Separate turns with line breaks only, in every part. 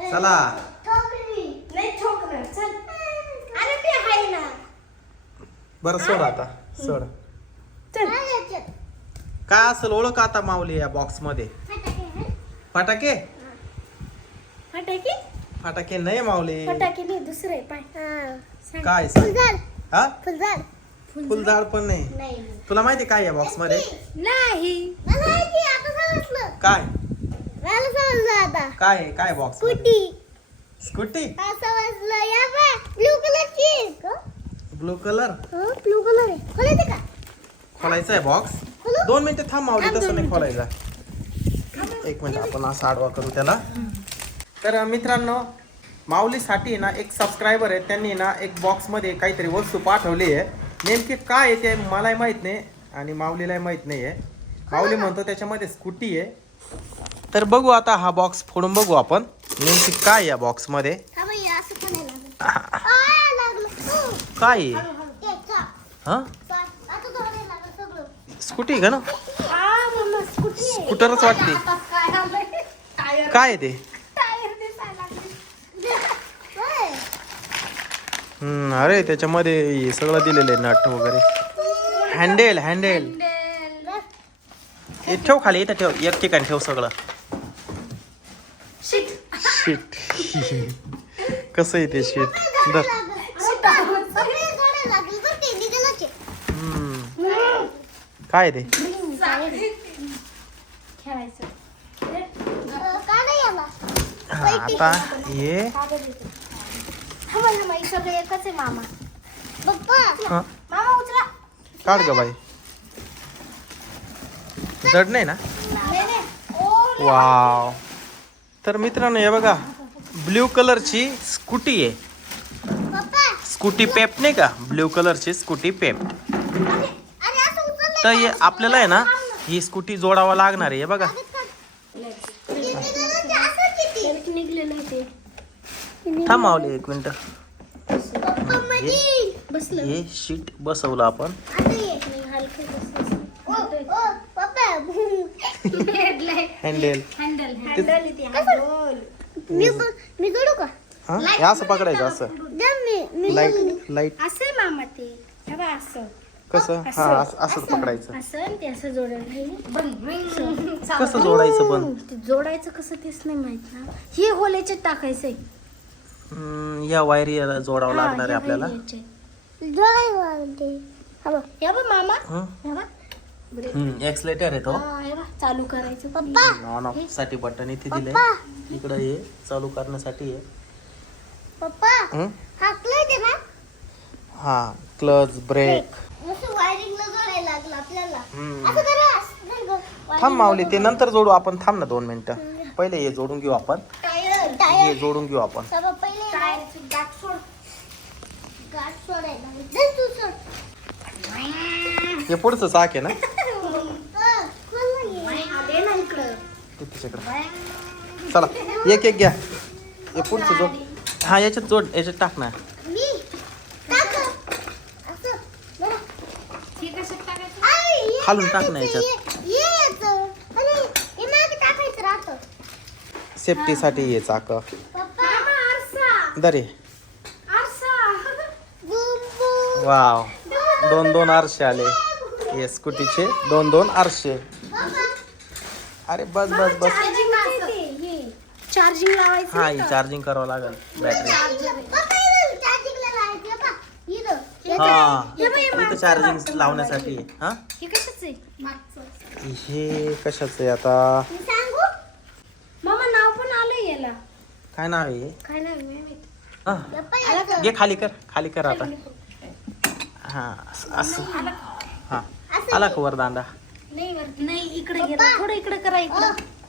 चला
नाही ठोकणार चल. अरे ते आहे ना.
बरं सोड आता सोड.
चल.
काय असेल ओळख आता माऊली या बॉक्स मध्ये. फटाके
फटाके
फटाके नाही माऊली.
फटाके नाही दुसरे पाय.
काय सांग? हा
फुलझाड
फुलझाड पण नाही.
नाही
तुला माहिती काय या बॉक्स मध्ये
नाही. मला माहिती आता समजलं.
काय
मला समजलं आता.
काय आहे? काय बॉक्स
स्कूटी.
स्कूटी
हा समजलं. या बघ ब्लू कलरची.
ब्लू कलर
हो ब्लू कलर आहे. खोलायचं का?
खोलायचा आहे बॉक्स. 2 मिनिटं थांब माऊली.
थांब,
तसं
2
नाही खोलायचा. 1 मिनिट आपण असा आडवा करू त्याला. तर मित्रांनो माऊलीसाठी ना एक सबस्क्रायबर आहे. त्यांनी ना एक बॉक्स मध्ये काहीतरी वस्तू पाठवली आहे. नेमकी काय आहे ते मलाही माहित नाही आणि माऊलीलाही माहित नाही आहे. माऊली म्हणतो त्याच्यामध्ये स्कूटी आहे. तर बघू आता हा बॉक्स फोडून बघू आपण नेमकी काय या बॉक्स मध्ये.
हा बाई असं खोलायला लागलं. आ लागलं.
काय आहे? हा
आता धरायला लागलं सगळं.
स्कूटी का ना?
हा मम्मा स्कूटी आहे.
स्कूटरच वाटते.
आता काय आलंय? टायर.
काय आहे ते?
टायर दिसायला लागले. होय.
अरे त्याच्यामध्ये हे सगळं दिलेलं आहे नट वगैरे. हँडेल हँडेल हे ठेव खाली. इथं ठेव. एक ठिकाणी ठेव सगळं.
शिट.
शीट कसं आहे ते शीट धर.
सगळे धरायला लागले बरं ते डिझेलचे.
काय आहे ते?
खेळायचं. का नाही आला?
हा, आता हे
हा म्हणलं माई सगळं एकच आहे मामा. पप्पा
हा,
मामा उचला.
काढ ग बाई. जड नाही ना?
नाही नाही. Oh
wow. तर मित्रांनो हे बघा ब्ल्यू कलरची स्कूटी आहे.
पप्पा.
स्कूटी पेप नाही का? ब्ल्यू कलरची स्कूटी पेप.
अरे अरे असं उचललं.
तर हे आपल्याला आहे ना ही स्कूटी जोडावं लागणार आहे. हे बघा
निघलेलं ते.
थांब मावली 1 मिनिट.
पप्पा मधी बसलं.
हे शीट बसवलं आपण.
आता ये. नाही हलकं बसलं. ओ पप्पा.
Handle
handle handle. मी जोडू का?
हा हे असं पकडायचं असं.
मी
लाईट लाईट
असं मामा ते. हे बघ असं.
कसं? हा असंच पकडायचं.
असं आणि ते असं जोडायला.
कसं जोडायचं पण?
ते जोडायचं कसं तेच नाही माहित ना. हे होल याच्यात टाकायचंय.
या वायरी जोडावं लागणार आहे आपल्याला.
मामा.
एक्सलेटर आहे तो.
चालू करायचं पप्पा.
ऑन ऑफ साठी बटन इथे दिले. इकडे हे चालू करण्यासाठी आहे.
पप्पा हाकलंय ते ना.
हा क्लच ब्रेक.
वायरिंगला जोडायला लागलं आपल्याला. असं करा.
थांब माऊली ते नंतर जोडू आपण. थांब ना 2 मिनिटं. पहिले हे जोडून घेऊ आपण. हे जोडून घेऊ आपण.
पहिले टायरची गाठ सोड. गाठ सोडायला. दे तू सोड.
हे पुढचं चाक आहे ना?
खोल दे ना इकडं.
ते तिच्याकडे. चला एक एक घ्या. हे पुढचं जोड. हा याच्यात जोड. याच्यात टाक ना.
मी टाक. असं बरं. हे कसं टाकायचं?
खालून टाक ना याच्यात.
हे मागे टाकायचं राहतं.
सेफ्टीसाठी हे चाक.
पप्पा आरसा.
दरे.
आरसा. बुंबू.
वाव 2 आरसे आले. हे स्कूटीचे 2 आरसे. अरे बस बस बस.
चार्जिंग लावायचं.
हा ही चार्जिंग करावं लागेल बॅटरी. हा इथं चार्जिंग लावण्यासाठी. हा
हे कशाचं आहे?
हे कशाचं आहे आता?
सांगू मामा नाव पण आलंय याला.
काय नाव आहे?
काय नाव आहे माहिती?
हा घे खाली कर. खाली कर आता. हा असं. हा आला का वर दांडा?
नाही इकडे गेला. थोडं इकडे करा. इकडं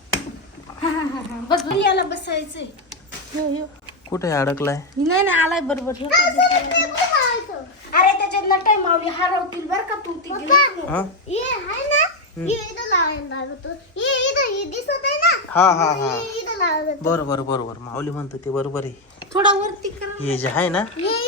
बस याला बसायचंय.
कुठे अडकलाय?
नाही नाही आलाय बरोबर. अरे त्याच्यात नटाय मावली हरवतील बर का तू. ती
हा
दिसत आहे ना.
हा हा हा बरोबर बरोबर. माऊली म्हणतो ते बरोबर आहे.
थोडा वरती करा.
हे जे आहे ना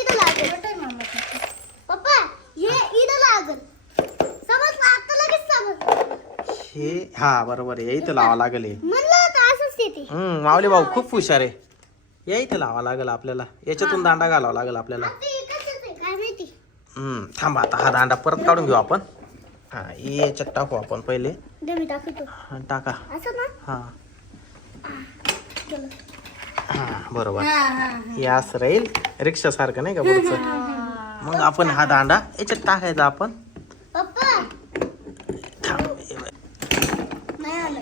पप्पा हे इथं लागल. समजलं आता लगेच समजलं.
हे हा बरोबर आहे. इथं लावा लागेल हे.
म्हणलं होतं असंच येते.
माऊली भाऊ खूप हुशार आहे. या इथे लावा लागेल आपल्याला, याच्यातून दांडा घालावा लागेल आपल्याला.
ते कशाचं आहे काय माहिती.
थांबा आता हा दांडा परत काढून घेऊ आपण. हा याच्यात टाकू आपण पहिले.
दे मी टाकतो.
हा, टाका.
असं ना.
हा
चलो.
हा बरोबर. हे असं राहील रिक्षा सारखं नाही का पुढचं. मग आपण हा दांडा याच्यात टाकायचा आपण.
पप्पा
थांब.
नाही आलं.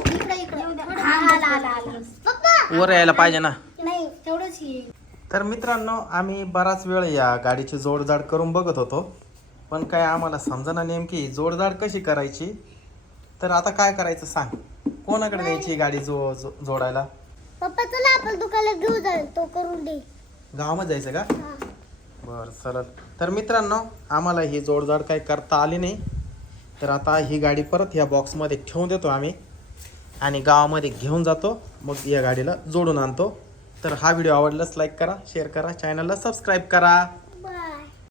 इकडे पप्पा
वर यायला पाहिजे ना.
नाही तेवढंच येईल.
तर मित्रांनो आम्ही बराच वेळ या गाडीची जोडजाड करून बघत होतो, पण काय आम्हाला समजना नेमकी जोडजाड कशी करायची. तर आता काय करायचं सांग, कोणाकडे द्यायची गाडी जोडायला.
पप्पा चला आपण दुकानात घेऊ जाईल तो करून दे.
गावामध्ये जायचं का.
हा.
बरं चला. तर मित्रांनो आम्हाला ही जोडजाड काही करता आली नाही, तर आता ही गाडी परत ह्या बॉक्समध्ये ठेवून देतो आम्ही आणि गावामध्ये घेऊन जातो, मग या गाडीला जोडून आणतो. तर हा व्हिडिओ आवडलाच लाईक करा, शेअर करा, चॅनलला सबस्क्राईब करा.